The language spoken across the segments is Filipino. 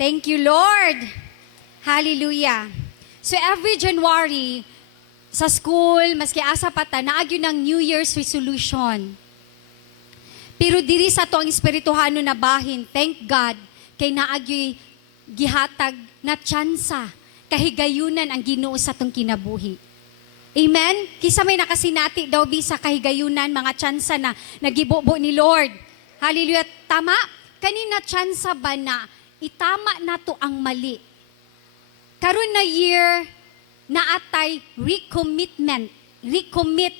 Thank you, Lord. Hallelujah. So every January, sa school, maski asa pata, naagyo ng New Year's resolution. Pero diri sa to ang espirituhano na bahin, thank God, kay naagyo'y gihatag na tsansa, kahigayunan ang Ginoo sa tong kinabuhi. Amen? Kisa may nakasinati daw sa kahigayunan, mga tsansa na nagibobo ni Lord. Hallelujah. Tama? Kanina tsansa ba na itama na to ang mali? Karon na year, naatay recommitment. Recommit.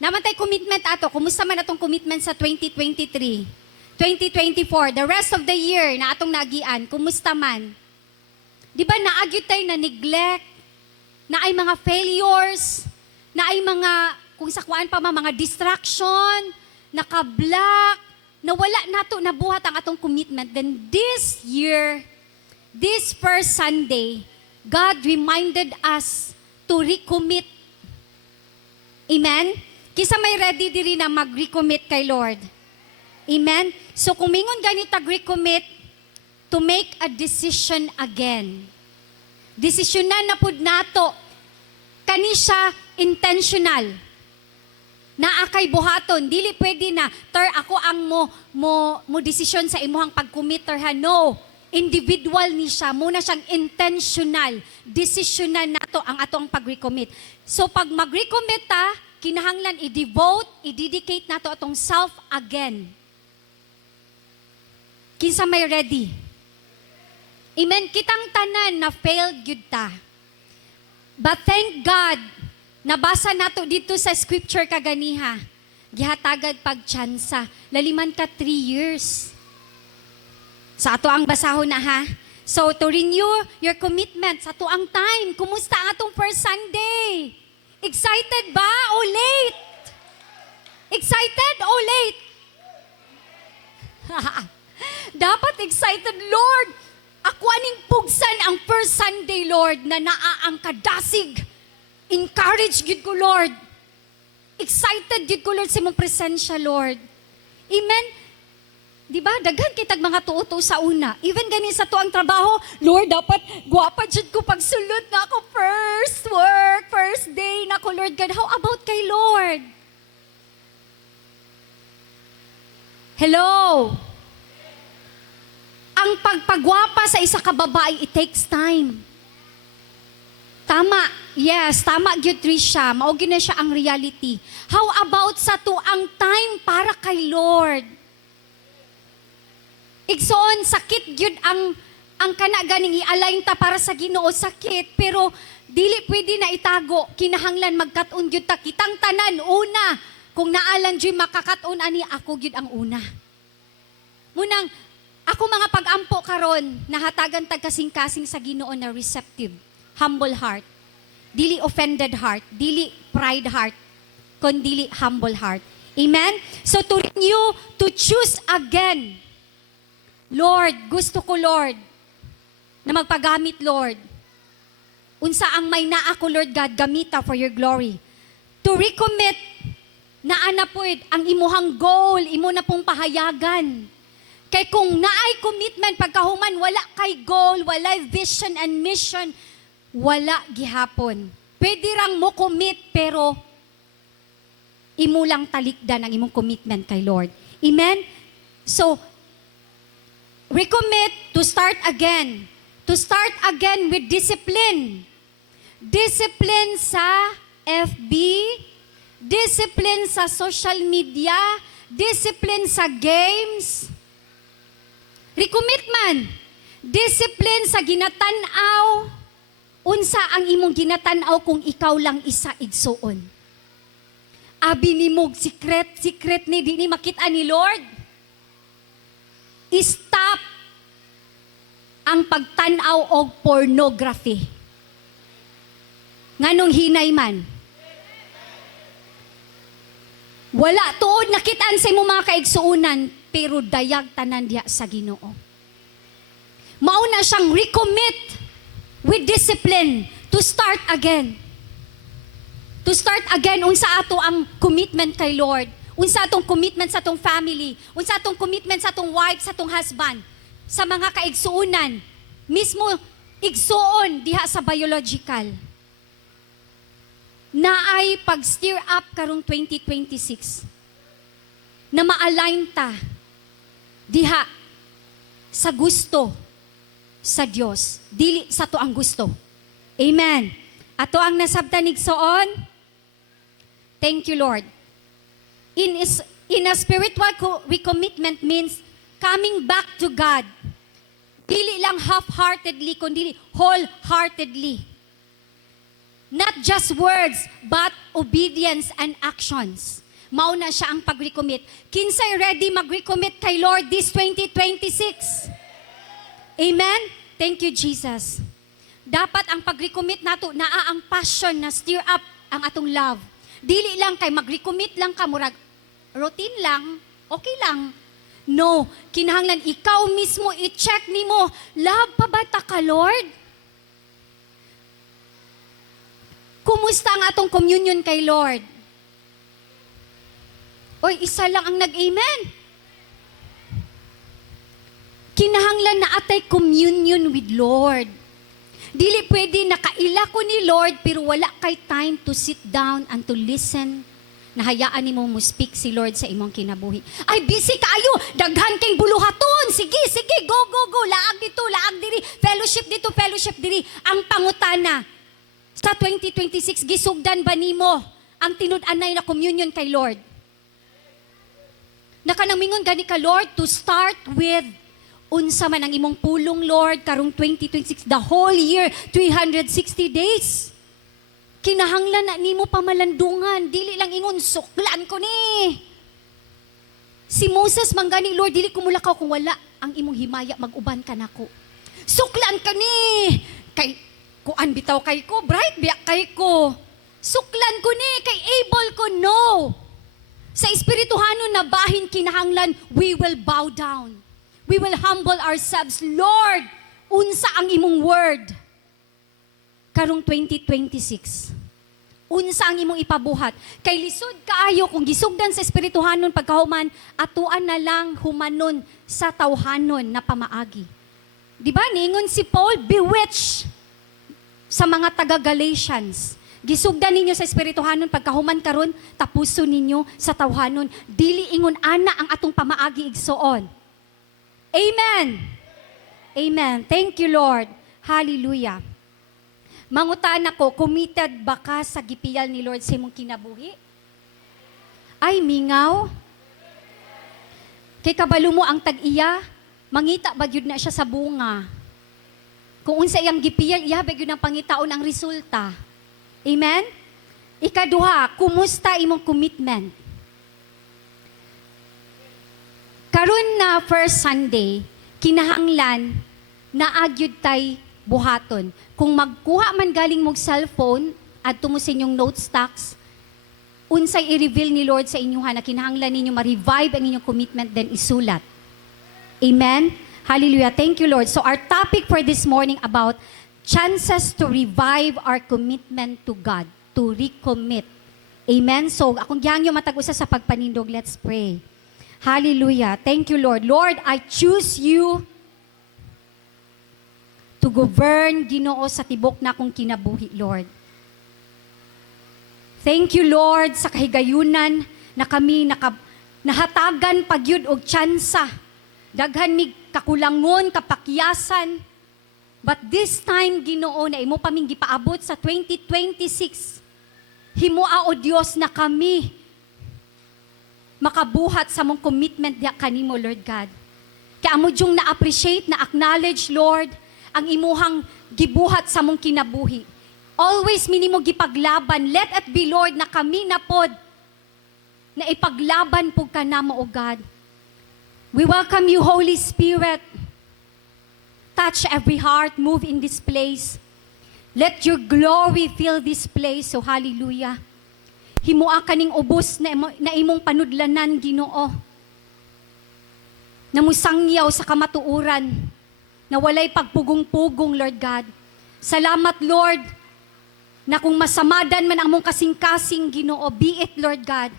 Naman tayo commitment ato. Kumusta man atong commitment sa 2023? 2024, the rest of the year na atong nagian, kumusta man? Di ba naagyo tayo na neglect, na ay mga failures, na ay mga, kung sakuan pa mga distraction, naka-block, na wala nato nabuhat ang atong commitment. Then this year, this first Sunday, God reminded us to recommit. Amen? Kisa may ready diri na mag-recommit kay Lord. Amen? So kung mingon ganit recommit, to make a decision again. Desisyonan na pud nato. Kani siya intentional. Naakay buhaton, dili pwede na ako ang mo desisyon sa imuhang pag-commit no. Individual ni siya, muna siyang intentional. Desisyonan nato ang atong pag-recommit. So pag mag-recommit ta, kinahanglan i-devote, i-dedicate nato atong self again. Kinsa may ready? Amen. Kitang tanan na failed gyud ta. But thank God, nabasa nato dito sa scripture kaganiha. Gihatagad pagtsansa. Laliman ka 3 years. Sa ato ang basahon na ha. So to renew your commitment sa ato ang time. Kumusta ang atong first Sunday? Excited ba o late? Excited o late? Dapat excited, Lord. Ako aning pugsan ang first Sunday, Lord, na naaang kadasig. Encourage gid ko, Lord. Excited gid ko, Lord, sa imong presensya, Lord. Amen? Di ba? Daghan kitag mga tuo sa una. Even gani sa to ang trabaho, Lord, dapat guwapa jud ko pagsulod na ako first work, first day na ako, Lord God. How about kay Lord? Hello? Ang pagpagwapa sa isa ka babae, it takes time. Tama. Yes, tama gyud Trisha. Mao gyud na siya ang reality. How about sa tuang time para kay Lord? Igsoon, sakit gyud ang kana ganing i-align ta para sa Ginoo, sakit, pero dili pwede na itago. Kinahanglan magkat-on gyud ta kitang tanan una. Kung naalang gyud makakaton ani, ako gyud ang una. Munang ako mga pag-ampo karon, nahatagan tag kasing-kasing sa Ginoo na receptive, humble heart. Dili offended heart, dili pride heart, kundi humble heart. Amen? So to renew, to choose again. Lord, gusto ko, Lord, na magpagamit, Lord. Unsa ang may naa ko, Lord God, gamita for your glory. To recommit, na anapod, ang imuhang goal, imo na pong pahayagan. Kay kung naay commitment, pagkahuman, wala kay goal, wala vision and mission, wala gihapon. Pwede rang mo commit, pero imo lang talikdan ang imong commitment kay Lord. Amen? So, recommit to start again. To start again with discipline. Discipline sa FB, discipline sa social media, discipline sa games. Recommit man. Discipline sa ginatanaw. Unsa ang imong ginatanaw kung ikaw lang isa igsuon. Abi ni mo secret ni di ni makita ni Lord. Stop ang pagtanaw og pornography. Nganong hinay man. Wala tuod nakitaan sa imong mga kaigsuunan, pero dayag tanan diha sa Ginoo. Mao na siyang recommit with discipline to start again. To start again, unsa ato ang commitment kay Lord. Unsa atong commitment sa atong family. Unsa atong commitment sa atong wife, sa atong husband. sa mga kaigsuunan, mismo igsuon diha sa biological, na ay pag-steer up karong 2026, na ma-align ta diha sa gusto sa Dios, dili sa to ang gusto. Amen. Ato ang nasabtan igsuon. Thank you, Lord. In a spiritual recommitment means coming back to God. Dili lang half-heartedly, kundi wholeheartedly. Not just words, but obedience and actions. Mauna siya ang pag-recommit. Kinsay ready mag-recommit kay Lord this 2026? Amen? Thank you, Jesus. Dapat ang pag-recommit nato, naa ang passion na stir up ang atong love. Dili lang kay mag-recommit lang ka, murag routine lang, okay lang. No, kinahanglan ikaw mismo i-check nimo, love pa ba ta ka, Lord? Kumusta ang atong communion kay Lord? Oy, isa lang ang nag-amen. Kinahanglan na atay communion with Lord. Dili pwede nakaila ko ni Lord pero wala kay time to sit down and to listen. Nahayaan nimo mo speak si Lord sa imong kinabuhi. Ay, busy kaayo, daghan kayong buluhaton. Sige, go, laag dito, laag diri. Fellowship dito, fellowship diri. Ang pangutana, sa 2026, gisugdan ba nimo ang tinud-anay na communion kay Lord? Nakanamingon gani ka, Lord, to start with unsa man ang imong pulong, Lord, karong 2026, the whole year, 360 days. Kinahanglan na nimo pamalandungan, dili lang ingon, suklan ko ni. Si Moses manggani, Lord, dili ko mulakaw kung wala ang imong himaya, mag-uban ka nako. Suklan ka ni. Kay, kuan bitaw kay ko, bright biyak kay ko. Suklan ko ni, kay able ko, no. Sa espirituhanon na bahin kinahanglan, we will bow down. We will humble ourselves. Lord, unsa ang imong word? Karong 2026. Unsa ang imong ipabuhat? Kay lisod kaayo kung gisugdan sa espirituhanon pagkahuman, atuan na lang humanon sa tawhanon na pamaagi. Di ba? Niingon si Paul, bewitched sa mga taga-Galatians. Gisugdan ninyo sa espirituhanon pagkahuman karon, tapuso ninyo sa tawhanon. Dili ingon ana ang atong pamaagi igsoon. Amen. Amen. Thank you, Lord. Hallelujah. Mangutaan ako, committed ba ka sa gipiyal ni Lord sa imong kinabuhi? Ay, mingaw. Kay kabalo mo ang tag-iya, mangita ba yun na siya sa bunga? Kung unsa iyang gipiyal, iya ba yun ang pangitaon ang resulta? Amen? Ikaduha, kumusta imong commitment? Karon na first Sunday, kinahanglan na agyud tay buhaton. Kung magkuha man galing mong cellphone at mo sa inyong note stacks, unsay i-reveal ni Lord sa inyuha na kinahanglan ninyo ma-revive ang inyong commitment, then isulat. Amen? Hallelujah. Thank you, Lord. So our topic for this morning about chances to revive our commitment to God, to recommit. Amen? So akong gihangyo matag-usa sa pagpanindog, let's pray. Hallelujah. Thank you, Lord. Lord, I choose you to govern, Ginoo, sa tibok na akong kinabuhi, Lord. Thank you, Lord, sa kahigayunan na kami nahatagan pagyud og tsansa. Daghan mig kakulangon, kapakyasan. But this time, Ginoo, na imo paming gipaabot sa 2026. Himoa, o Dios, na kami makabuhat sa mong commitment diha kanimo, Lord God. Kaya amo jung na-appreciate, na-acknowledge, Lord, ang imuhang gibuhat sa mong kinabuhi. Always minimo gipaglaban. Let it be, Lord, na kami na pod na ipaglaban po ka na mo, O God. We welcome you, Holy Spirit. Touch every heart, move in this place. Let your glory fill this place, so hallelujah. Himua kaning ubos na imong panudlanan, Ginoo. Na musangyaw sa kamatuuran, na walay pagpugong-pugong, Lord God. Salamat, Lord, na kung masamadan man ang mong kasing-kasing, Ginoo, be it, Lord God.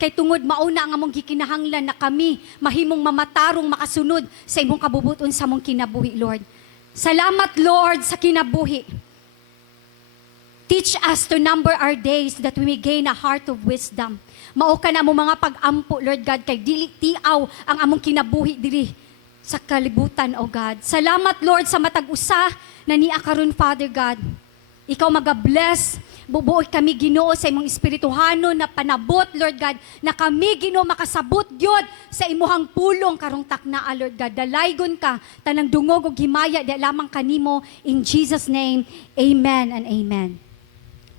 Kay tungod mauna ang among gikinahanglan na kami mahimong mamatarong makasunod sa imong kabubuton sa among kinabuhi, Lord. Salamat, Lord, sa kinabuhi. Teach us to number our days that we may gain a heart of wisdom. Mao ka na mo mga pag-ampo, Lord God, kay dili tiaw ang among kinabuhi diri sa kalibutan, O God. Salamat, Lord, sa matag-usa na niya karon, Father God. Ikaw mag-bless. Bubuoy kami, Ginoo, sa imong espirituhano na panabot, Lord God, na kami, Ginoo, makasabot gyud sa imuhang pulong karong taknaa, Lord God. Dalaygon ka, tanang dungog ug himaya, di lamang kanimo. In Jesus' name, amen and amen.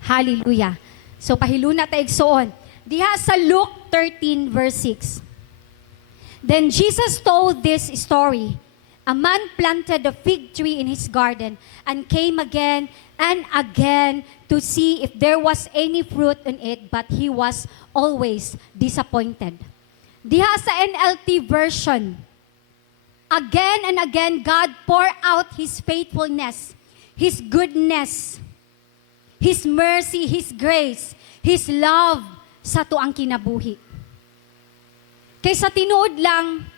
Hallelujah. So, pahiluna ta igsoon. Diha sa Luke 13, verse 6. Then Jesus told this story. A man planted a fig tree in his garden and came again and again to see if there was any fruit on it, but he was always disappointed. Diha sa NLT version, again and again God poured out His faithfulness, His goodness, His mercy, His grace, His love sa tuang kinabuhi. Kaysa tinuod lang,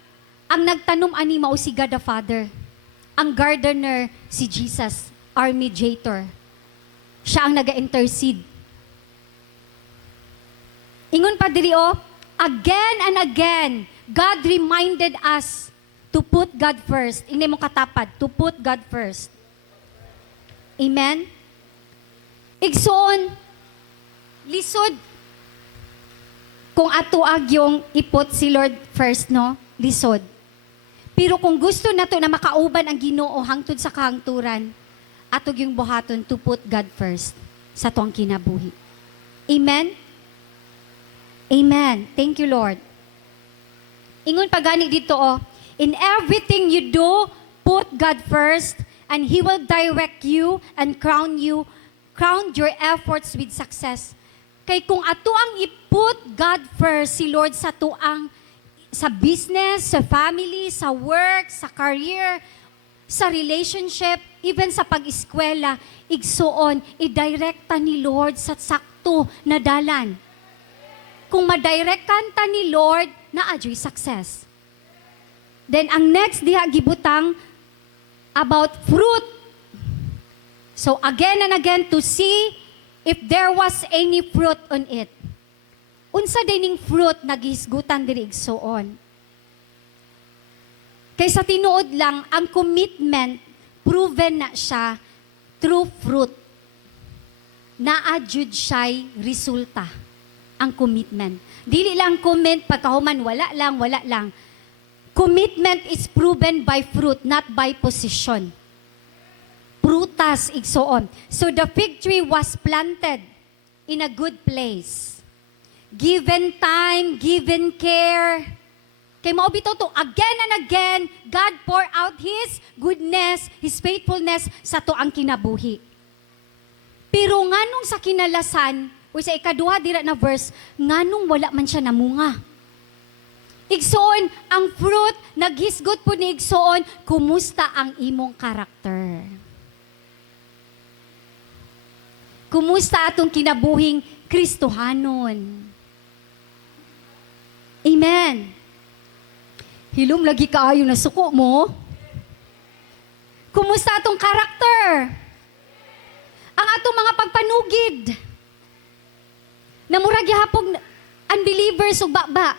ang nagtanom ani mao si God the Father. Ang gardener si Jesus, our mediator. Siya ang naga-intercede. Ingon pa diri again and again, God reminded us to put God first. Hindi mo katapad, to put God first. Amen? Igsoon, lisod, kung atuag yung ipot si Lord first, no? Lisod. Pero kung gusto nato na makauban ang Ginoo hangtod sa kahangturan, atog yung buhaton to put God first sa tuang kinabuhi. Amen? Amen. Thank you, Lord. Ingon pa gani dito, in everything you do, put God first, and He will direct you and crown your efforts with success. Kay kung ato ang iput God first, si Lord sa tuang, sa business, sa family, sa work, sa career, sa relationship, even sa pag-eskwela, igsuon, idirekta ni Lord sa sakto na dalan. Kung madirektan ta ni Lord, na-adjoy success. Then, ang next diha gibutang about fruit. So, again and again, to see if there was any fruit on it. Unsa dining fruit nagisgutan diri igsuon. Kaysa tinuod lang, ang commitment, proven na siya through fruit. Naa-jud siya'y resulta, ang commitment. Dili lang comment, pagkahuman, wala lang. Commitment is proven by fruit, not by position. Prutas, igsoon. So the fig tree was planted in a good place. Given time, given care. Kay mao bitaw to, again and again, God pour out His goodness, His faithfulness sa tuang kinabuhi. Pero nganong sa kinalasan, o sa ikaduha dira na verse, nganong wala man siya namunga. Igsoon, ang fruit, naghisgot po ni igsoon, kumusta ang imong karakter? Kumusta atong kinabuhing Kristohanon? Amen. Hilom lagi kaayo na suko mo. Kumusta atong karakter? Ang atong mga pagpanugid. Namurag hapon unbelievers ug baba.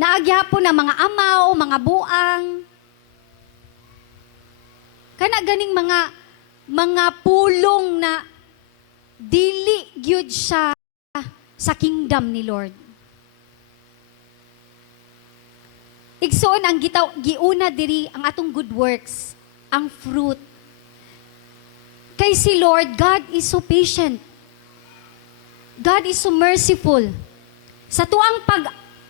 Naagyapon na mga amaw, mga buang. Kana ganing mga pulong na dili gyud siya sa kingdom ni Lord. Igsoon ang giuna diri ang atong good works, ang fruit. Kay si Lord, God is so patient. God is so merciful. Sa tuang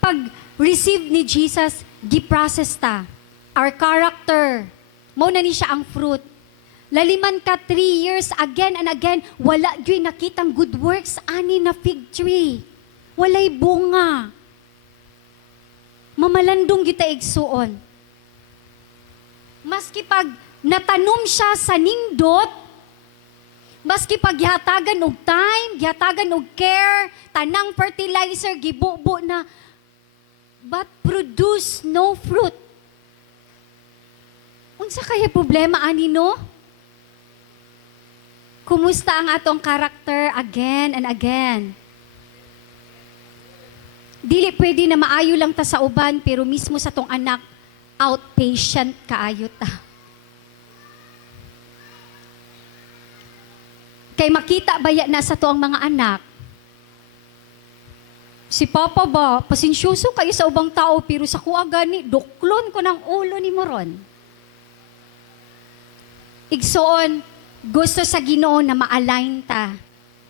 pag-receive ni Jesus, giprocess ta. Our character, mao na ni siya ang fruit. Laliman ka 3 years, again and again, wala gyud nakitang good works, ani na fig tree. Walay bunga. Mamalandong gyud ta igsuon. Maski pag natanom siya sa nindot, Maski paghatagan og time, gihatagan og care, tanang fertilizer, gibubo na, but produce no fruit. Unsa kaya problema ani no? Kumusta ang atong karakter again and again? Dili pwede na maayo lang ta sa uban, pero mismo sa tong anak, outpatient kaayo ta. Kay makita ba na sa to ang mga anak? Si Papa ba, pasensyoso kayo sa ubang tao, pero sa kuha gani, duklon ko ng ulo ni Moron. Igsoon, gusto sa Ginoo na ma-align ta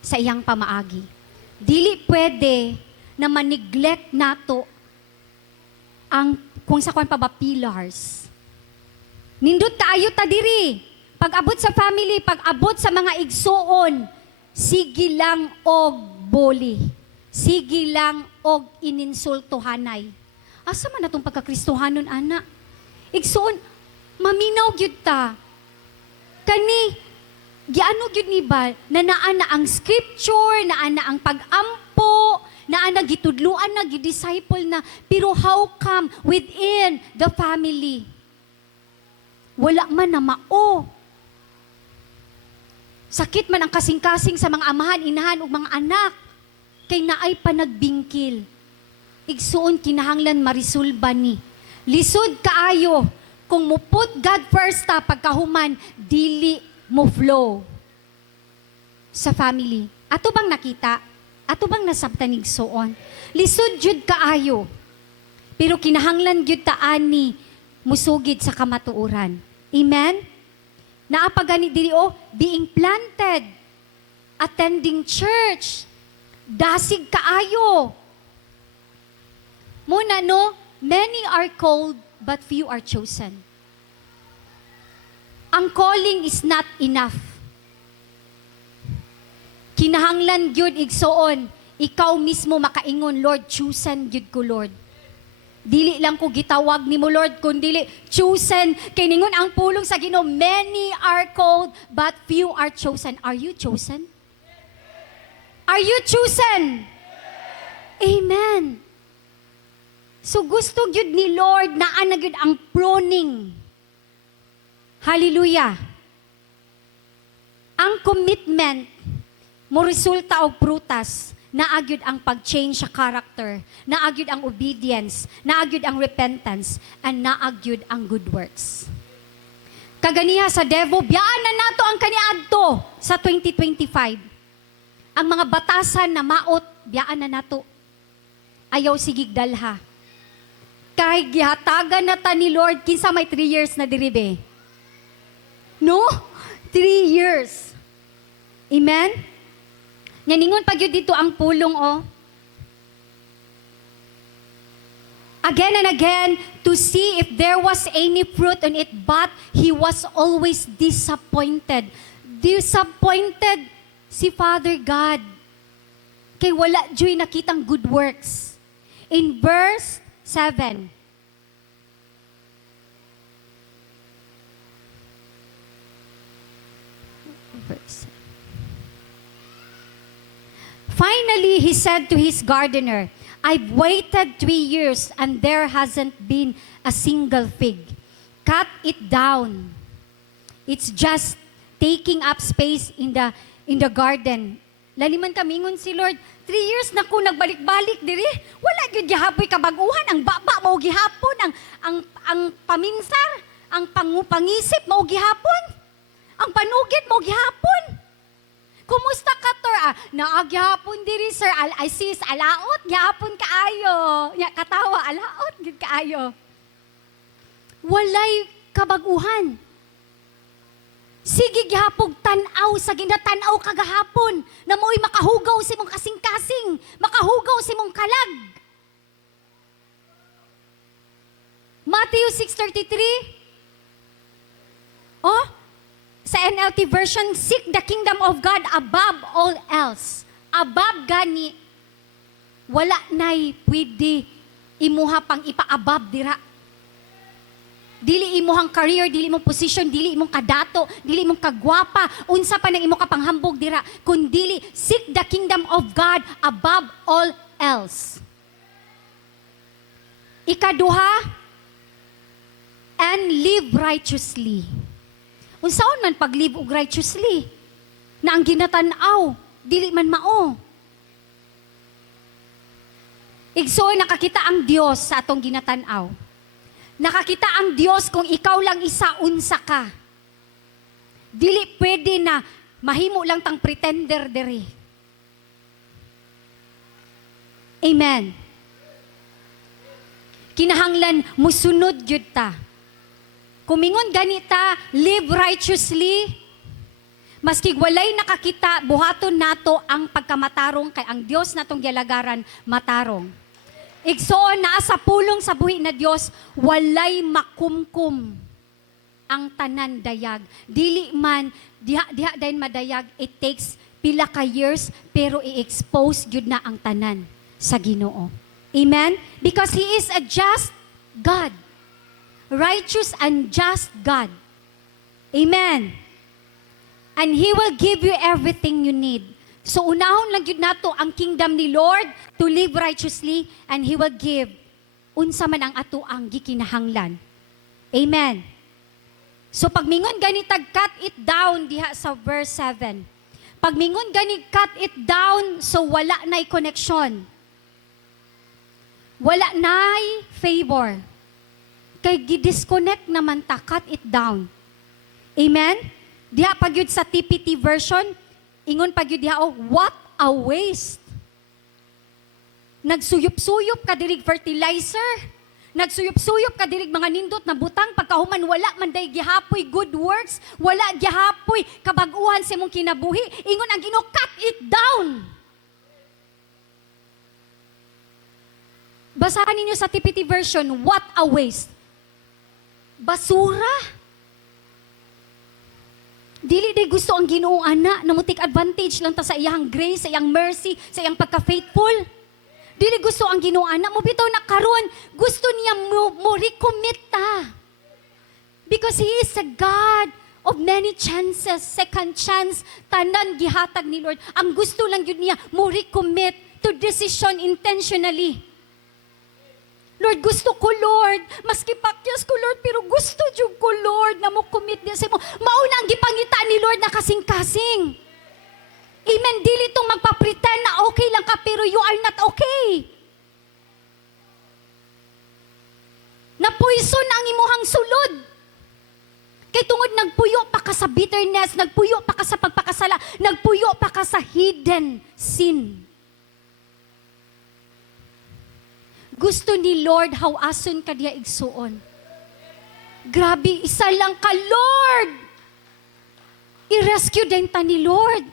sa iyang pamaagi. Dili pwede na ma-neglect nato ang, kung sa kwan pa ba, pillars. Nindot kaayo ta diri. Pag-abot sa family, pag-abot sa mga igsoon, sige lang og bully. Sige lang og ininsultuhanay. Asa man natong pagkakristohanon, ana? Igsoon, maminaw gyud ta. Kani, giano gyud ni ba, na naana ang scripture, naana ang pag-ampo, naana gitudluan na, gidisciple na, pero how come within the family? Wala man na mao. Sakit man ang kasing-kasing sa mga amahan, inahan ug mga anak. Kay naay panagbingkil. Igsuon kinahanglan marisulba ni. Lisod kaayo. Kung mo put God first ta pagkahuman, dili mo flow sa family. Ato bang nakita? Ato bang nasabtan igsuon? Lisod jud kaayo. Pero kinahanglan jud ta ani musugid sa kamatuoran. Amen? Naapagani diri being planted, attending church, dasig kaayo. Muna no, many are called but few are chosen. Ang calling is not enough. Kinahanglan gyud igsoon, ikaw mismo makaingon, Lord, chosen gyud ko, Lord. Dili lang ko gitawag nimo Lord, kundi chosen. Kay ningon ang pulong sa Ginoo, many are called, but few are chosen. Are you chosen? Are you chosen? Amen. So gusto gyud ni Lord na ana gyud ang pruning. Hallelujah. Ang commitment mo resulta og prutas. Naagyod ang pag-change sa character, naagyod ang obedience, naagyod ang repentance, and naagyod ang good works. Kaganiha sa Devo, biyaan na nato ang kaniadto sa 2025. Ang mga batasan na maot, biyaan na nato. Ayaw sigig dalha. Kahit gihatagan na ta ni Lord, kinsa may 3 years na diribe. No? 3 years. Amen? Naningon pag yun dito ang pulong, Again and again, to see if there was any fruit on it, but he was always disappointed. Disappointed si Father God. Kay wala joy nakitang good works. In verse 7, finally, he said to his gardener, I've waited 3 years and there hasn't been a single fig. Cut it down. It's just taking up space in the garden. Laliman kamingon si Lord, 3 years na ko nagbalik-balik diri. Wala gyud gihapoy kabaguhan, ang baba mao gihapon, ang paminsar, ang pangisip mao gihapon. Ang panugid mao gihapon. Kumusta ka, Tor? Naagyapon diri, sir. I sis, alaot, gyapon kaayo. Katawa, alaot, gid kaayo. Walay kabaguhan. Sige gihapog tan-aw sa ginatanaw kagahapon na mo'y makahugaw si mong kasing-kasing, makahugaw si mong kalag. Matthew 6:33. Sa NLT version, seek the kingdom of God above all else. Above gani, wala na'y pwede imuha pang ipa-above dira. Dili imong career, dili imong position, dili imong kadato, dili imong kagwapa, unsa pa nang imo kapanghambog dira, kundili seek the kingdom of God above all else. Ikaduha, and live righteously. Unsaon man pag-live og righteously? Na ang ginatan-aw, dili man mao. Igsoon, nakakita ang Dios sa atong ginatan-aw. Nakakita ang Dios kung ikaw lang isa, unsa ka. Dili pwede na mahimo lang tang pretender diri. Amen. Kinahanglan musunod jud ta. Kumingon ganita, live righteously. Maski walay nakakita, buhaton nato ang pagkamatarong kay ang Dios natong gialagaran matarong. Igsoon naa sa pulong sa buhi na Dios, walay makumkum ang tanan dayag. Dili man diha dayon madayag, it takes pila ka years pero i-expose gyud na ang tanan sa Ginoo. Amen? Because He is a just God. Righteous and just God. Amen. And He will give you everything you need. So unahon lang yun nato ang kingdom ni Lord to live righteously and He will give unsa man ang ato ang gikinahanglan. Amen. So pagmingon gani tag cut it down diha sa verse 7. Pagmingon gani cut it down, so wala nay connection. Wala nay favor. Kay gi-disconnect naman ta, cut it down. Amen? Diha pagyud sa TPT version, ingon pagyud diha, oh, what a waste. Nagsuyop-suyop ka dirig fertilizer, nagsuyop-suyop ka dirig mga nindot na butang, pagkahuman wala man day gihapoy good works, wala gihapoy kabag-uhan sa imong kinabuhi, ingon ang Ginoo, cut it down. Basahan ninyo sa TPT version, what a waste. Basura. Dili day gusto ang Ginoo ana, namutik advantage lang ta sa iyang grace, sa iyang mercy, sa iyang pagka-faithful. Dili gusto ang Ginoo ana, mo bitaw na karon, gusto niya mo recommit ta. Because He is a God of many chances, second chance, tanan gihatag ni Lord. Ang gusto lang yun niya, mo recommit to decision intentionally. Lord, gusto ko, Lord. Maski pakyas ko, Lord, pero gusto jud ko, Lord, na mo commit niya sa mo. Mauna ang gipangita ni Lord na kasing-kasing. Amen. Dili itong magpa-pretend na okay lang ka, pero you are not okay. Napuison ang imuhang sulod. Kay tungod nagpuyo pa ka sa bitterness, nagpuyo pa ka sa pagpakasala, nagpuyo pa ka sa hidden sin. Gusto ni Lord hawason ka diya igsuon. Grabe, isa lang ka, Lord! I-rescue din ta ni Lord.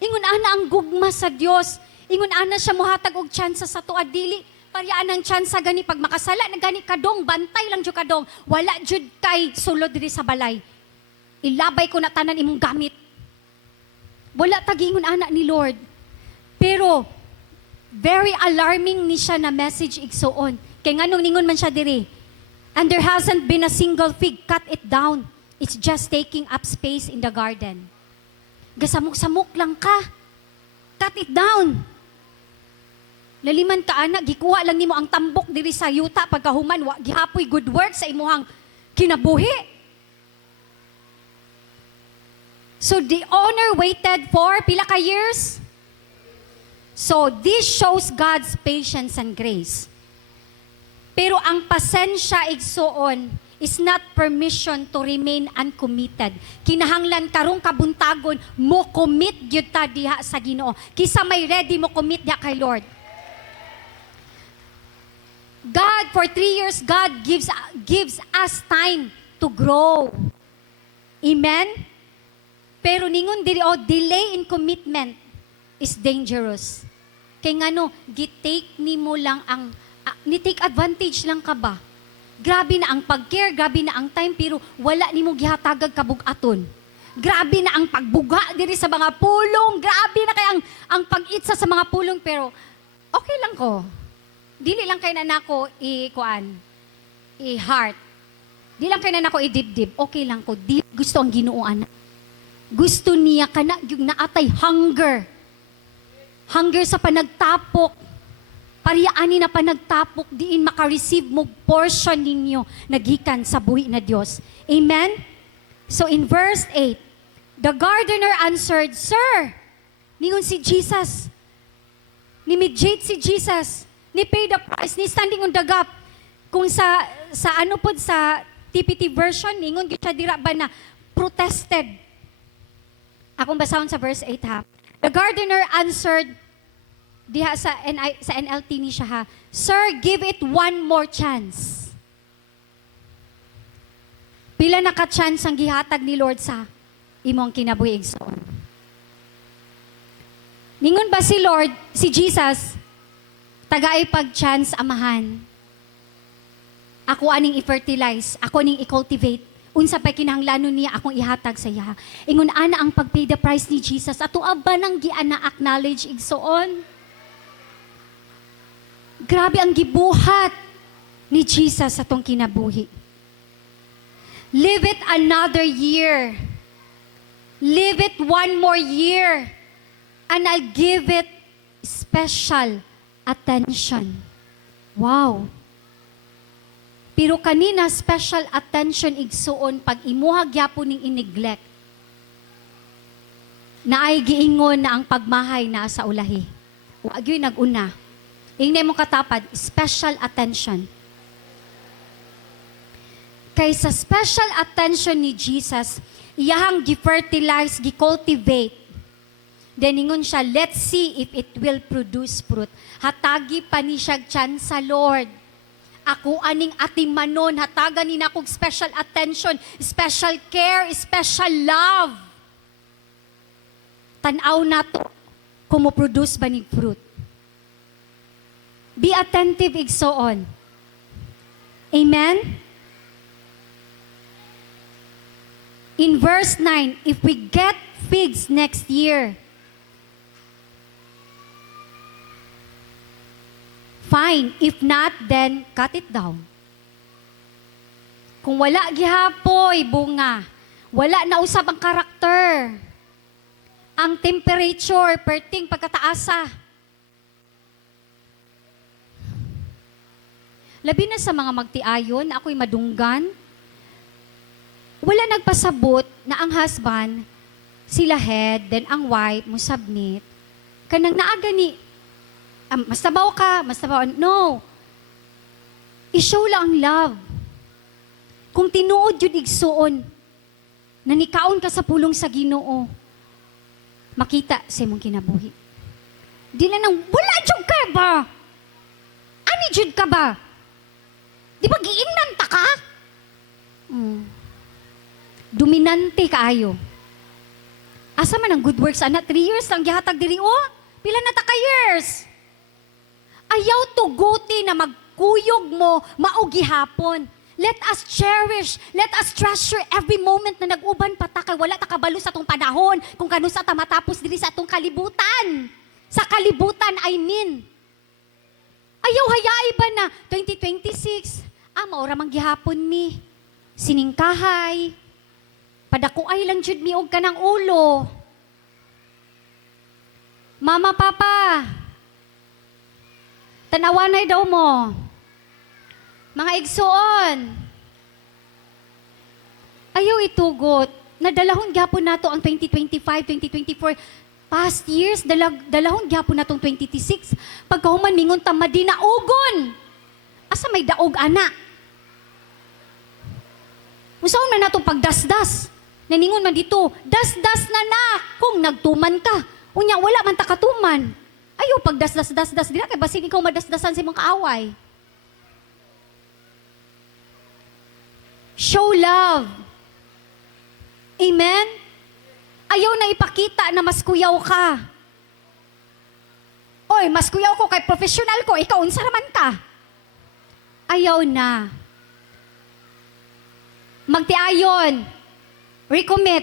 Ingon ana ang gugma sa Dios. Ingon ana siya mohatag og tsansa sa tuwa dili. Paryaan ang tsansa gani pag makasala na gani kadong, bantay lang jud kadong. Wala jud kay sulod diri sa balay. Ilabay ko na tanan imong gamit. Wala tagingon ana ni Lord. Pero very alarming ni siya na message igsuon. Kay nganong ningon man siya diri. And there hasn't been a single fig, cut it down. It's just taking up space in the garden. Gasamok-samok lang ka. Cut it down. Laliman ka anak, gikuha lang nimo ang tambok diri sa yuta pagkahuman, gihapoy good work sa imuhang kinabuhi. So the owner waited for pila ka years? So, this shows God's patience and grace. Pero ang pasensya igsuon is not permission to remain uncommitted. Kinahanglan karong kabuntagon mo commit gyud ta diha sa Ginoo. Kisa may ready mo commit diha kay Lord. God, for 3 years, God gives us time to grow. Amen? Pero ningon diri delay in commitment is dangerous. Kay ngano, gitake nimo lang ang, ni-take advantage lang ka ba? Grabe na ang pag-care, grabe na ang time, pero wala nimo gihatagag kabug-aton. Grabe na ang pagbuga diri sa mga pulong, grabe na kay ang pag-itsa sa mga pulong, pero okay lang ko. Dili lang kay na nako i-heart. Di lang kay na nako idibdib, okay lang ko. Di gusto ang Ginoo anak. Gusto niya kana yung naatay hunger. Hunger sa panagtapok. Pariyaani na panagtapok, diin makareceive mo portion ninyo nagikan sa buhi na Dios. Amen? So in verse 8, the gardener answered, Sir, ningon si Jesus, ni-mediate si Jesus, ni pay the price, ni standing on the gap. Kung sa ano po sa TPT version, ningon gyud siya dira ba na protested. Akong basahon sa verse 8 ha. The gardener answered, diha sa NLT ni siya ha, Sir, give it one more chance. Pila na ka-chance ang gihatag ni Lord sa imong kinabuhi igsoon. Ningon ba si Lord, si Jesus, tagaay pag-chance amahan. Ako aning i-fertilize, ako aning i-cultivate. Unsa pa kinahanglanon niya akong ihatag sa iya. Ingon ana ang pag-pay the price ni Jesus. Ato aba nang giana-acknowledge igsoon. Grabe ang gibuhat ni Jesus sa atong kinabuhi. Live it another year. Live it one more year. And I'll give it special attention. Wow. Pero kanina, special attention igsuon pag imuha gyapon ning in-neglect. Naay giingon na ang pagmahay naa sa ulahi. Wa gyud nag-una. Ingna mo katapad, special attention. Kay sa special attention ni Jesus, iyahang gi-fertilize, gi-cultivate. Then ingon siya, let's see if it will produce fruit. Hatagi pa ni siya chance sa Lord. Ako aning atimanon, hatagan ni na akong special attention, special care, special love. Tanaw na to, kung mo-produce ba ni fruit. Be attentive igsoon. Amen? In verse 9, if we get figs next year, fine. If not, then cut it down. Kung wala gihapoy, bunga. Wala na usab ang karakter. Ang temperature, perting pagkataasa. Labi na sa mga magtiayon, ako'y madunggan. Wala nagpasabot na ang husband, sila head, then ang wife, mo submit. Kanang naaga ni, mas tabaw ka, mas tabaw. No. I-show lang ang love. Kung tinuod yun igsuon, nanikaon ka sa pulong sa Ginoo, makita sa imong kinabuhi. Di na nang, wala jud ka ba? Ani jud ka ba? Di ba giingnan ta ka? Dominante kaayo. Asa man ang good works, anak? 3 years lang gihatag diri, oh. Pila na ta ka years? Ayaw tuguti na magkuyog mo, maugi hapon. Let us cherish, let us treasure every moment na nag-uban pa ta, kay wala ta kabalo sa atong panahon, kung kano sa ta matapos diri sa atong kalibutan. Sa kalibutan, I mean. Ayaw hayai ba na 2026, maura mang gihapon mi. Siningkahay. Padakuay lang jud mi og kanang ulo. Mama, Papa, tanawanay daw mo. Mga igsoon. Ayaw itugot. Nadalahon gyapon nato ang 2025, 2024. Past years, dalahon gyapon natong 2026. Pagkahuman mingon ta madinaugon. Asa may daog ana? Usaon man natong pagdasdas. Naningon man dito, dasdas na kung nagtuman ka. Unya wala man takatuman. Ayaw pagdasdas-dasdas dira kay basin ikaw madasdasan sa imong kaaway. Show love. Amen? Ayaw na ipakita na mas kuyaw ka. Oy, mas kuyaw ko kay professional ko, ikaw unsa raman ka? Ayaw na. Magtiayon. Recommit.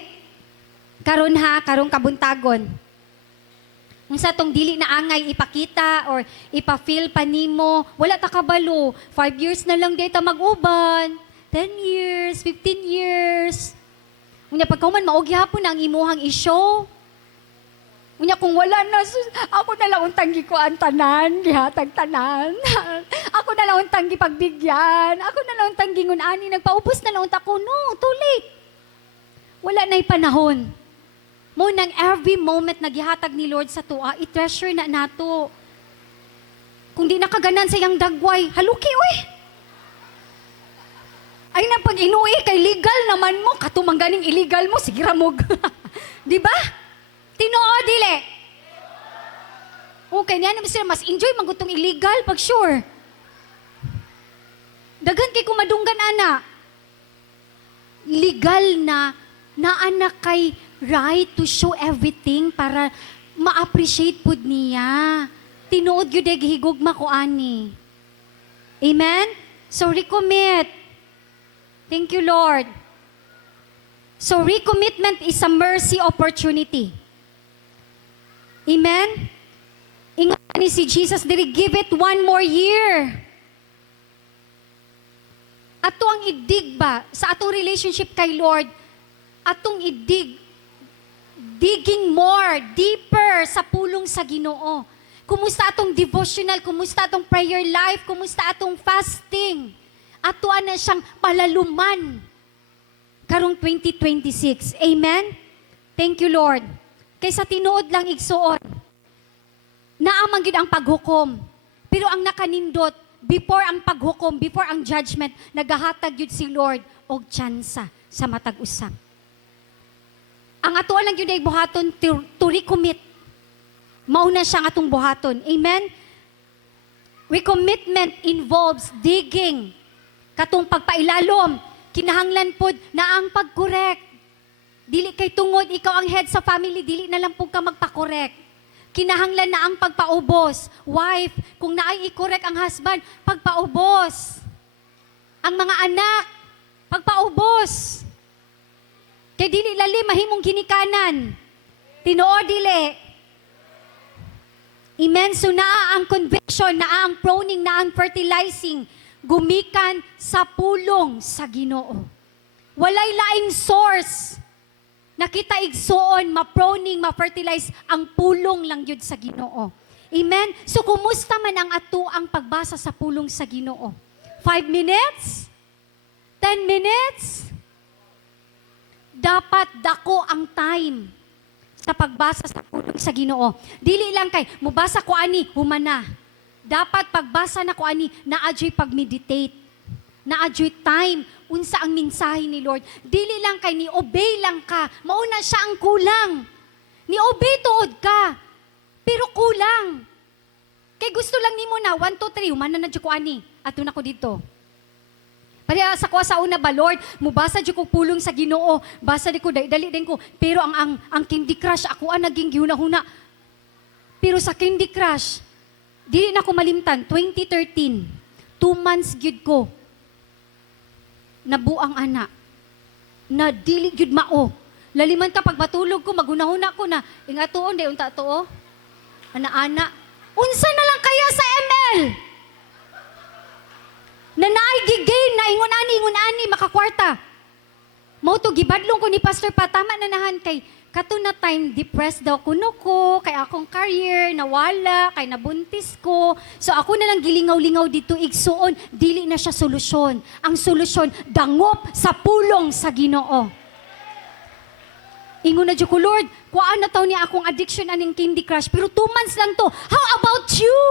Karon ha, karong kabuntagon. Kung sa tong dili na angay ipakita or ipa-feel pa nimo, wala ta kabalo. 5 years na lang data mag-uban. 10 years, 15 years. Unya pagkauman maogi hapon ang imuhang i-show. Unya kung wala na, ako na lang untang gikuan tanan, gihatag tanan. Ako na lang untang gipagbigyan. Ako na lang untang gingun ani, nagpaubos na lang unta ko. No, too late. Wala na'y panahon. Mo nang every moment na gihatag ni Lord sa tuwa, i-treasure na nato. Kung di nakaganan sa iyang dagway, haluki, uy. Ay na pag inuwi, kay legal naman mo, katumangganing illegal mo, sige ramog. Di ba? Tinoo, dili. Okay, niya naman sila, mas enjoy magutong illegal pag sure. Dagan kay kumadunggan, ana. Legal na anak kay right to show everything para ma-appreciate pud niya. Tinuod gyud ay gihigugma ko ani. Amen? So recommit. Thank you, Lord. So recommitment is a mercy opportunity. Amen? Ingon ni si Jesus, diri give it one more year. Ato ang idig ba sa atong relationship kay Lord, atong idig, digging more, deeper sa pulong sa Ginoo. Kumusta atong devotional, kumusta atong prayer life, kumusta atong fasting. Atuan na siyang palaluman karong 2026. Amen? Thank you, Lord. Kaysa tinuod lang igsuon, naamang gid ang paghukom. Pero ang nakanindot, before ang paghukom, before ang judgment, nagahatag yun si Lord og tsansa sa matag usap. Ang atuan lang yun ay buhaton to recommit. Mauna siyang atong buhaton. Amen? Recommitment involves digging. Katong pagpailalom, kinahanglan pod na ang pag-correct. Dili kay tungod, ikaw ang head sa family, dili na lang po ka magpa-correct. Kinahanglan na ang pagpaubos. Wife, kung naay i-correct ang husband, pagpaubos. Ang mga anak, pagpaubos. Kay dili lali mahimong ginikanan. Tinoo dili. Amen. So naa ang conviction, naa ang proning, naa ang fertilizing, gumikan sa pulong sa Ginoo. Walay laing source. Nakita igsuon, ma-proning, ma-fertilize ang pulong lang yun sa Ginoo. Amen? So kumusta man ang ato ang pagbasa sa pulong sa Ginoo? 5 minutes? 10 minutes? Dapat dako ang time sa pagbasa sa pulong sa Ginoo. Dili lang kay, mubasa ko ani, humana. Dapat pagbasa na ko ani, naadyo'y pag-meditate. Naadyo'y time, unsa ang mensahe ni Lord. Dili lang kay, ni-obey lang ka. Mauna siya ang kulang. Ni-obey tuod ka. Pero kulang. Kay gusto lang ni mo na, 1, 2, 3, humana na dyo ko ani. Ato na ko dito. Para sa kuha sa una ba, Lord, mubasa dyo ko pulong sa Ginoo. Basa di ko, dali din ko. Pero ang Candy Crush, ako ang naging gihuna-huna. Pero sa Candy Crush, dili na ko malimtan, 2013, 2 months gyud ko, nabuang ana, na dili gyud mao. Laliman ka pag matulog ko, magunahuna ko na, ingatuon, day unta to, oh. Ana-ana, unsa na lang kaya sa ML? Na naay-gigain, na ingon ani, makakwarta. Mao to, gibadlong ko ni Pastor pa, tama na nahan kay, kato na time, depressed daw kuno ko, kay akong career, nawala, kay nabuntis ko. So ako na lang gilingaw-lingaw dito, igsuon, dili na siya solusyon. Ang solusyon, dangop sa pulong sa Ginoo. Ingon na dyo ko, Lord, kuhaan na taon niya akong addiction aning Candy Crush, pero 2 months lang to. How about you?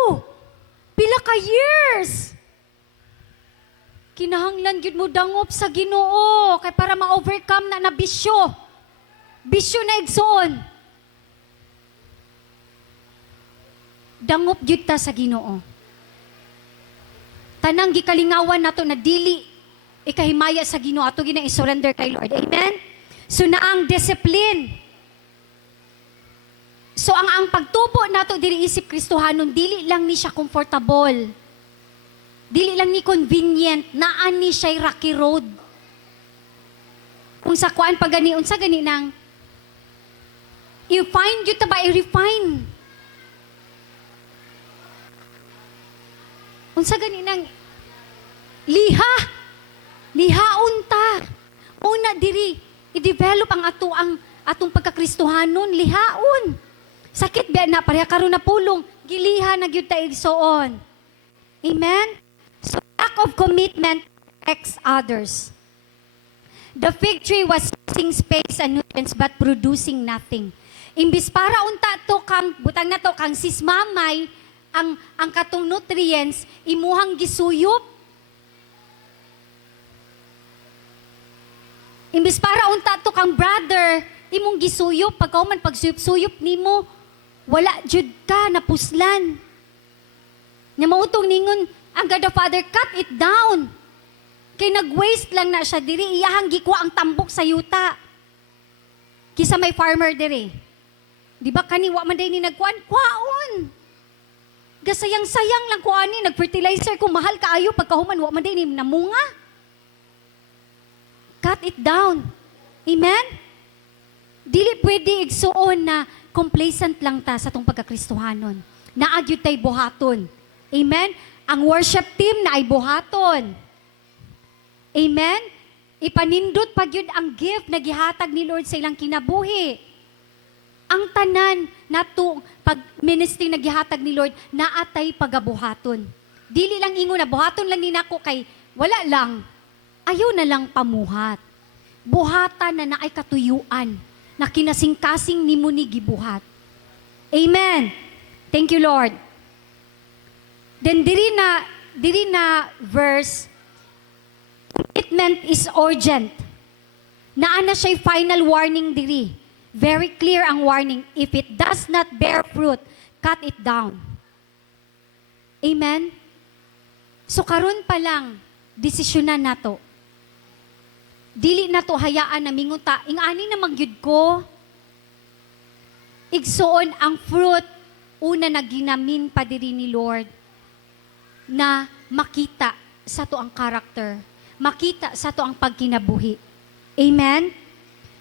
Pila ka years? Kinahanglan gyud mo dangop sa Ginoo, kay para ma-overcome na bisyo. Bisyo na igsoon. Dangop gyud ta sa Ginoo. Tanang gikalingawan nato na dili ikahimaya sa Ginoo ato gina i-surrender kay Lord. Amen. So na ang discipline. So ang pagtubo nato diri isip Kristohanon, dili lang ni siya comfortable. Dili lang ni convenient, naan ni siya rocky road. Kung sa kuan pag gani unsa gani nang i-find you ta ba i-refine. Unsa gani nang liha. Lihaon ta. Una diri, i-develop ang atong pagkakristohanon, lihaon. Sakit ba na pareha karon na pulong, giliha na gyud ta igsoon. Amen? So lack of commitment affects others. The fig tree was using space and nutrients but producing nothing. Imbis para unta to kang butang na to kang sismamay ang katong nutrients imuhang gisuyop. Imbis para unta to kang brother, imong gisuyop, pagkauman pagsuyop-suyop nimo, wala jud ka napuslan. Nya mautong ningon, ang God the Father cut it down. Kay nag-waste lang na siya diri, iyahang gikuha ang tambok sa yuta. Kisa may farmer diri. Di ba kaniwa man day ni nagkuan? Kwaon. Gasayang-sayang lang kuan ni nag-fertilizer kung mahal kaayo pagkahuman wa man day ni namunga. Cut it down. Amen? Dili pwede igsuon na complacent lang ta sa tong pagkakristohanon. Naagyud tay buhaton. Amen? Ang worship team na ay buhaton. Amen? Ipanindot pagyud ang gift na gihatag ni Lord sa ilang kinabuhi. Ang tanan nato pag ministry na gihatag ni Lord naatay pagabuhaton. Dili lang ingon na buhaton lang ni nako kay wala lang. Ayaw na lang pamuhat. Buhatan na naay katuyuan na kinasing-kasing ni mo ni gibuhat. Amen. Thank you, Lord. Then diri na verse, commitment is urgent. Naa na siya'y final warning diri. Very clear ang warning. If it does not bear fruit, cut it down. Amen? So karon pa lang, desisyonan nato. Dili na to hayaan na mingunta, ingani na magyud ko. Igsuon ang fruit, una na ginamin pa diri ni Lord, na makita sa to ang character, makita sa to ang pagkinabuhi. Amen?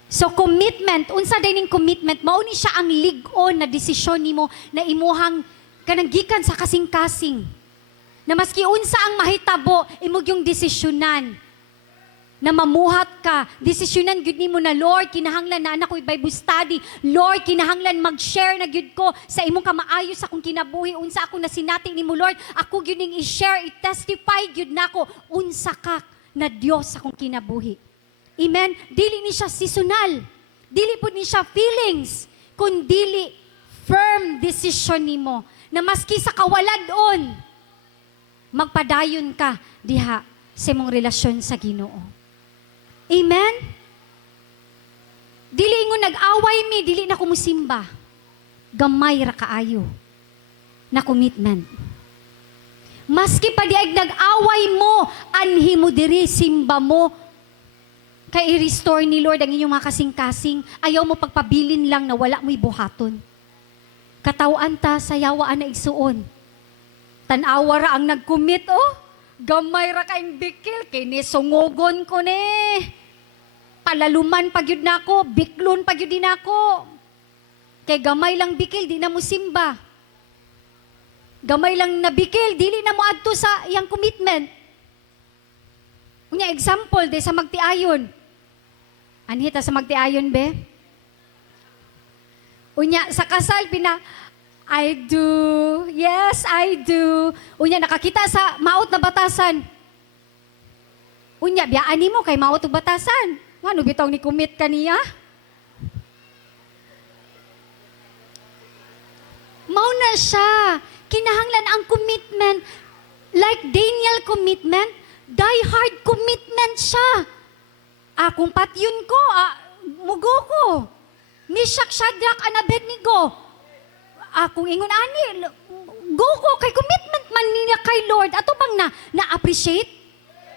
So commitment, unsa dining commitment, mao ni siya ang lig-on na desisyon nimo na imuhang kananggikan sa kasing-kasing. Na maski unsa ang mahitabo, imog yung desisyonan na mamuhat ka, desisyonan gyud nimo na Lord, kinahanglan na anak ko'y Bible study. Lord, kinahanglan mag-share na gyud ko sa imong kamaayos sa akong kinabuhi. Unsa ako na sinati nimo Lord, ako gyud ning i-share, i-testify gyud nako unsa ka na Dios sa akong kinabuhi. Amen. Dili ni siya seasonal. Dili pud ni siya feelings, kundi firm decision nimo na maski sa kawaladon magpadayon ka diha sa imong relasyon sa Ginoo. Amen? Dili ingon nag-away mi, dili na kumusimba. Gamay ra kaayo na commitment. Maski pa diag nag-away mo, anhi mo diri, simba mo, kay i-restore ni Lord ang inyong mga kasing-kasing, ayaw mo pagpabilin lang na wala mo'y buhaton. Katawaan ta, sayawaan na igsuon. Tanawa ra ang nag-commit, oh. Gamay ra kaing bikil, kini sungugon ko ni. Palaluman pagyud nako, biklon pagyud din nako. Kay gamay lang bikil, di na mo simba. Gamay lang na bikil, dili na mo adto sa iyang commitment. Unya example de sa magtiayon. Anhita sa magtiayon be? Unya sa kasal I do. Yes, I do. Unya nakakita sa maot na batasan. Unya biyaan nimo kay maot og batasan. Ano bitaw ni commit kaniya? Mao na siya. Kinahanglan ang commitment. Like Daniel commitment, die hard commitment siya. Kung patyon ko, mugo ko. Mishak, Shadrach, and Abednego. Kung ingon ani, go ko kay commitment man niya kay Lord. Ato bang na-appreciate?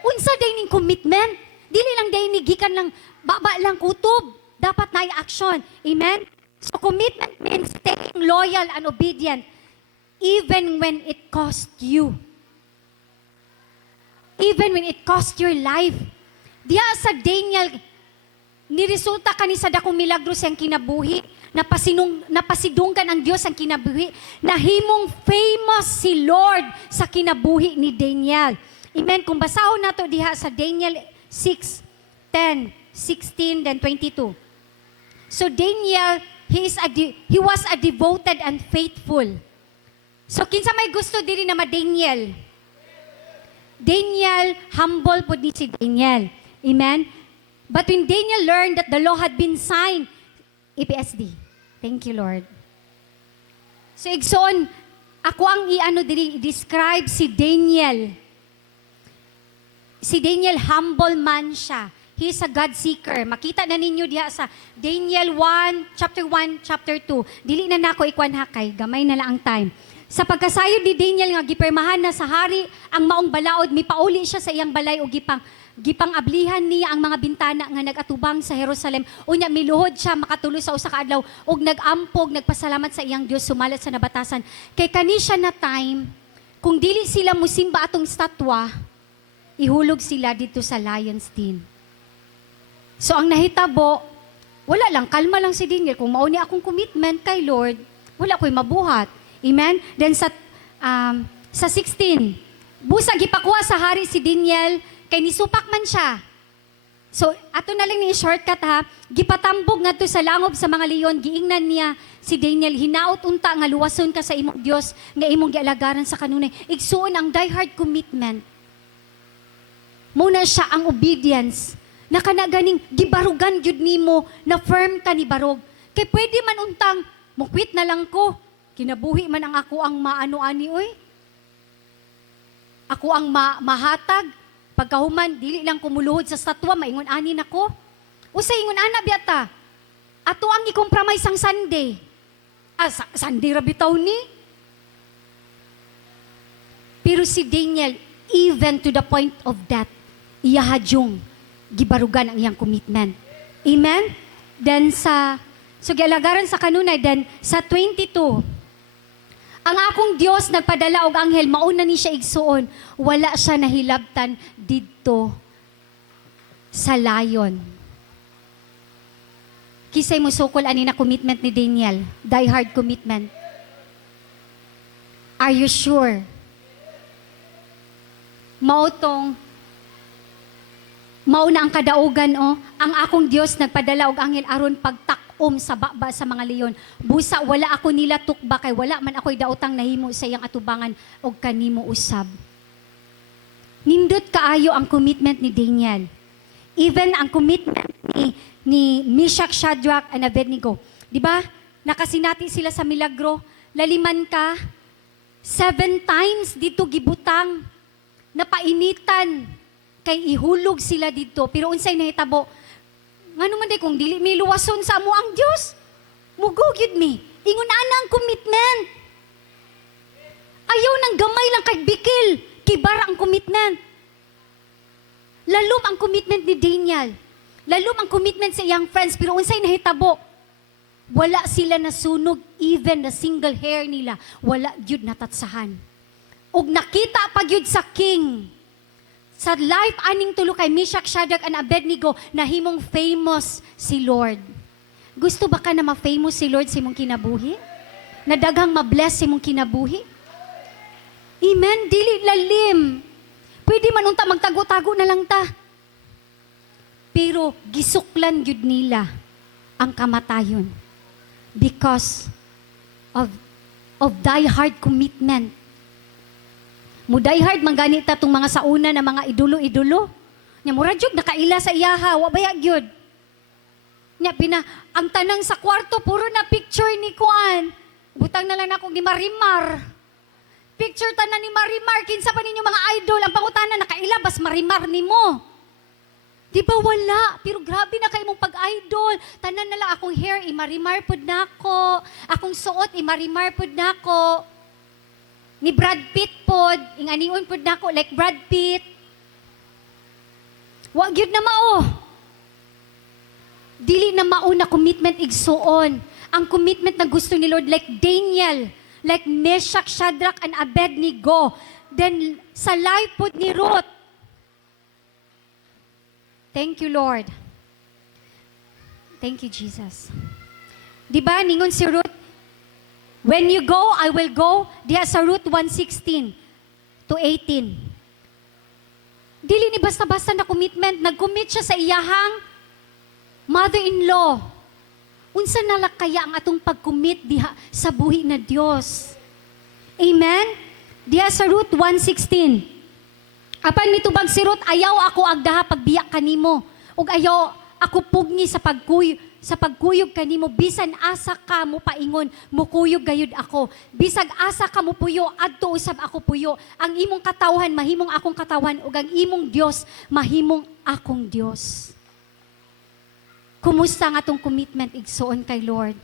Unsa day ning commitment? Dili lang day ni gikan lang baba lang kutob. Dapat na action. Amen? So commitment means staying loyal and obedient even when it cost you. Even when it cost your life. Diya sa Daniel, niresulta kani sa dakong milagro siyang kinabuhi, napasidunggan ang Diyos ang kinabuhi, nahimong famous si Lord sa kinabuhi ni Daniel. Amen. Kung basahon nato diha sa Daniel 6, 10, 16, then 22. So Daniel, he was a devoted and faithful. So kinsa may gusto diri na ma-Daniel? Daniel, humble po ni si Daniel. Amen? But when Daniel learned that the law had been signed, EPSD. Thank you, Lord. So igsoon, ako ang i-describe si Daniel. Si Daniel, humble man siya. He is a God seeker. Makita na ninyo diha sa Daniel 1, chapter 2. Dili na nako ikwan hakay, gamay na lang ang time. Sa pagkasayod ni Daniel nga gipermahan na sa hari ang maong balaod, mipauli siya sa iyang balay o gipang ablihan niya ang mga bintana nga nagatubang sa Jerusalem. Unya miluhod siya makatulo sa usa ka adlaw ug nagampog nagpasalamat sa iyang Dios sumalat sa nabatasan. Kay kani siya na time kung dili sila musimba atong statwa, ihulog sila dito sa lion's den. So ang nahitabo, wala lang, kalma lang si Daniel. Kung mauni akong commitment kay Lord, wala ko'y mabuhat. Amen? Then sa 16, busag ipakuha sa hari si Daniel, kay nisupak man siya. So, ato na lang ni shortcut ha. Gipatambog nga to sa langob sa mga leon, giingnan niya si Daniel, hinaot unta nga luwason ka sa imong Dios, nga imong gialagaran sa kanunay. Igsuon ang diehard commitment. Muna siya ang obedience. Na kanaganing gibarugan gyud nimo na firm ka ni barog. Kay pwede man untang mukwit na lang ko. Kinabuhi man ang ako ang maano-ani oy. Ako ang mahatag. Pagkahuman dili lang kumuluhod sa statwa maingon ani nako. Usa ingon ana biata. Ato ang i-compromise ang Sunday. Sunday ra bitaw ni. Pero si Daniel even to the point of death, iya hadyong gibarugan ang iyang commitment. Amen? Then so gialagaran sa kanunay, then sa 22, ang akong Dios nagpadala og anghel, mauna ni siya igsuon, wala siya nahilabtan didto sa lion. Kisay mo sukol ani na commitment ni Daniel, die hard commitment. Are you sure? Mauna ang kadaugan ang akong Dios nagpadala og anghel aron pagtakom sa baba sa mga leon. Busa wala ako nila tukba kay wala man ako'y daotang nahimo sa iyang atubangan og kanimo usab. Nindot kaayo ang commitment ni Daniel. Even ang commitment ni Meshach, Shadrach, and Abednego. Di ba? Nakasinati sila sa milagro. Laliman ka 7 times dito gibutang. Napainitan. Kay ihulog sila dito. Pero unsay nahitabo, ngano man day kung dili may luwason sa amo ang Dios, mugog yun mi. Ingon ana ang commitment. Ayaw nang gamay lang kay bikil. Kibar ang commitment. Lalom ang commitment ni Daniel. Lalom ang commitment sa iyang friends. Pero unsay nahitabo, wala sila nasunog. Even the single hair nila, wala yun natatsahan. Og nakita pag yun sa king, sa life aning tulo kay Meshach, Shadrach, and Abednego, nahimong famous si Lord. Gusto ba ka na ma-famous si Lord sa imong kinabuhi? Na daghang ma-bless sa imong kinabuhi? Amen? Dili lalim. Pwede man unta magtago-tago na lang ta. Pero gisuklan gyud nila ang kamatayon because of die hard commitment. Muday hard manggani ta tong mga sauna na mga idolo-idolo. Nya mura jud nakaila sa iyaha, wa baya gyud. Nya ang tanang sa kwarto puro na picture ni Kuan. Butang na lang ako ni Marimar. Picture tanan ni Marimar, kinsa pa ninyo mga idol, ang pangutana nakaila bas Marimar nimo. Di ba wala? Pero grabe na kayo mong pag-idol. Tanan na lang akong hair, i-Marimar pud nako. Akong suot, i-Marimar pud nako. Ni Brad Pitt pod, inganiun pod nako like Brad Pitt. Wa gyud na mao. Dili na mao na commitment igsuon. Ang commitment na gusto ni Lord like Daniel, like Meshach, Shadrach, and Abednego. Then sa life pod ni Ruth. Thank you, Lord. Thank you, Jesus. Di ba ningon si Ruth, when you go, I will go. Diya sa Ruth 1:16 to 18. Dili ni basta-basta na commitment, nag-commit siya sa iyahang mother-in-law. Unsa nala kaya ang atong pag-commit diha sa buhi na Dios? Amen? Diha sa Ruth 1:16. Apan mitubag si Ruth, ayaw ako agdaha pagbiyak kanimo, ug ayaw ako pugni sa pagkuyog kanimo, bisan asa ka mo paingon, mukuyog gayud ako. Bisag asa ka mo puyo, adto usab ako puyo. Ang imong katawhan mahimong akong katawhan, ug ang imong Dios mahimong akong Dios. Kumusta nga atong commitment igsoon kay Lord?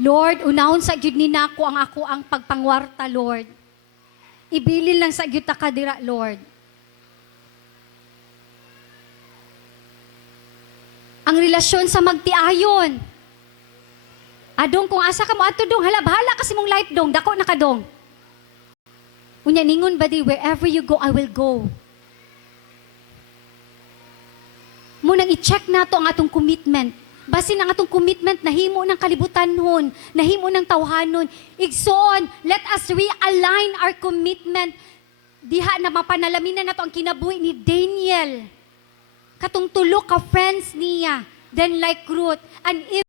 Lord, unahon sa gyud ni nako ang ako ang pagpangwarta, Lord. Ibilin lang sa gyud ta kadira, Lord. Ang relasyon sa magtiayon. Adong kung asa ka mo ato dong, hala bahala kasi mong life dong, dako na ka dong. Unya ningon ba di, wherever you go, I will go. Munang i-check nato ang atong commitment. Basin ang atong commitment, nahimo ng kalibutanhon, nahimo ng tawhanon. Igsoon, let us realign our commitment. Diha na mapanalamin na nato ang kinabuhi ni Daniel. Katong tulo ka friends niya, then like Ruth. And if